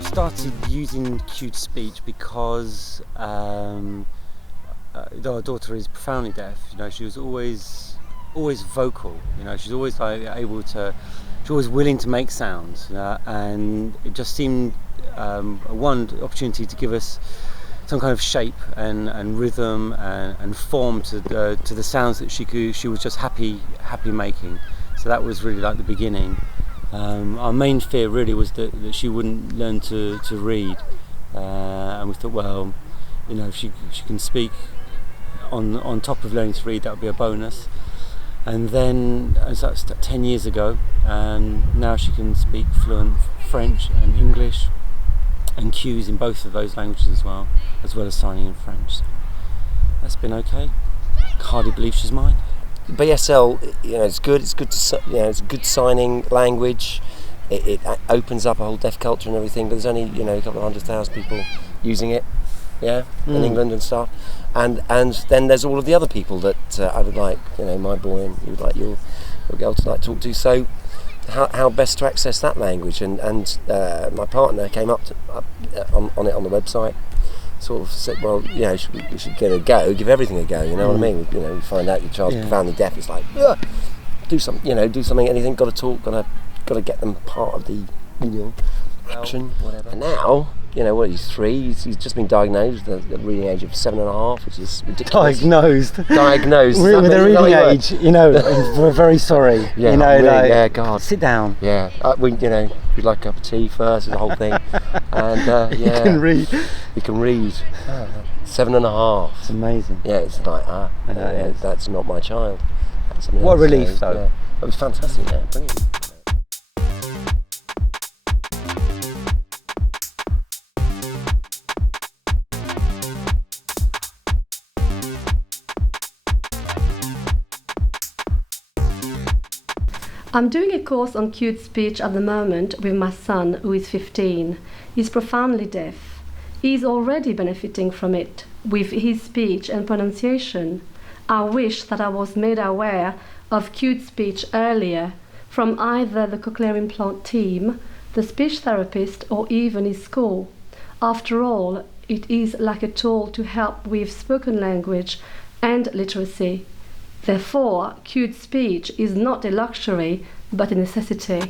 Started using cued speech because our daughter is profoundly deaf. You know, she was always vocal. You know, she's always she's always willing to make sounds, and it just seemed one opportunity to give us some kind of shape and rhythm and form to the sounds that she was just happy making. So that was really like the beginning. Our main fear really was that she wouldn't learn to read, and we thought, well, you know, if she can speak on top of learning to read, that would be a bonus. And then, as that's 10 years ago, now she can speak fluent French and English and cues in both of those languages as well as signing in French. So that's been okay. Hardly believe she's mine. BSL, you know, it's good. It's good to, you know, it's a good signing language. It opens up a whole deaf culture and everything. But there's only, you know, a couple of 100,000 people using it, in England and stuff. And then there's all of the other people that I would like, you know, my boy and you would like your girl to like talk to. So how best to access that language? And my partner came up on it on the website. Sort of said, well, you know, you should give it a go, give everything a go. You know what I mean? You know, you find out your child's profoundly deaf. It's like, do something, anything. Got to talk. Got to get them part of the, action, whatever. And now, you know, what, he's 3. He's just been diagnosed at the reading age of 7.5, which is ridiculous. Diagnosed. With a reading age, you know, we're very sorry. Yeah, you know, really, like, yeah, God. sit down. Yeah, we'd like a cup of tea first, the whole thing, and You can read. He can read. 7.5. It's amazing. Yeah, it's like that's not my child. That's what a relief, though. Yeah. It was fantastic. Yeah, brilliant. I'm doing a course on cued speech at the moment with my son, who is 15. He's profoundly deaf. He is already benefiting from it with his speech and pronunciation. I wish that I was made aware of cued speech earlier from either the cochlear implant team, the speech therapist, or even his school. After all, it is like a tool to help with spoken language and literacy. Therefore, cued speech is not a luxury, but a necessity.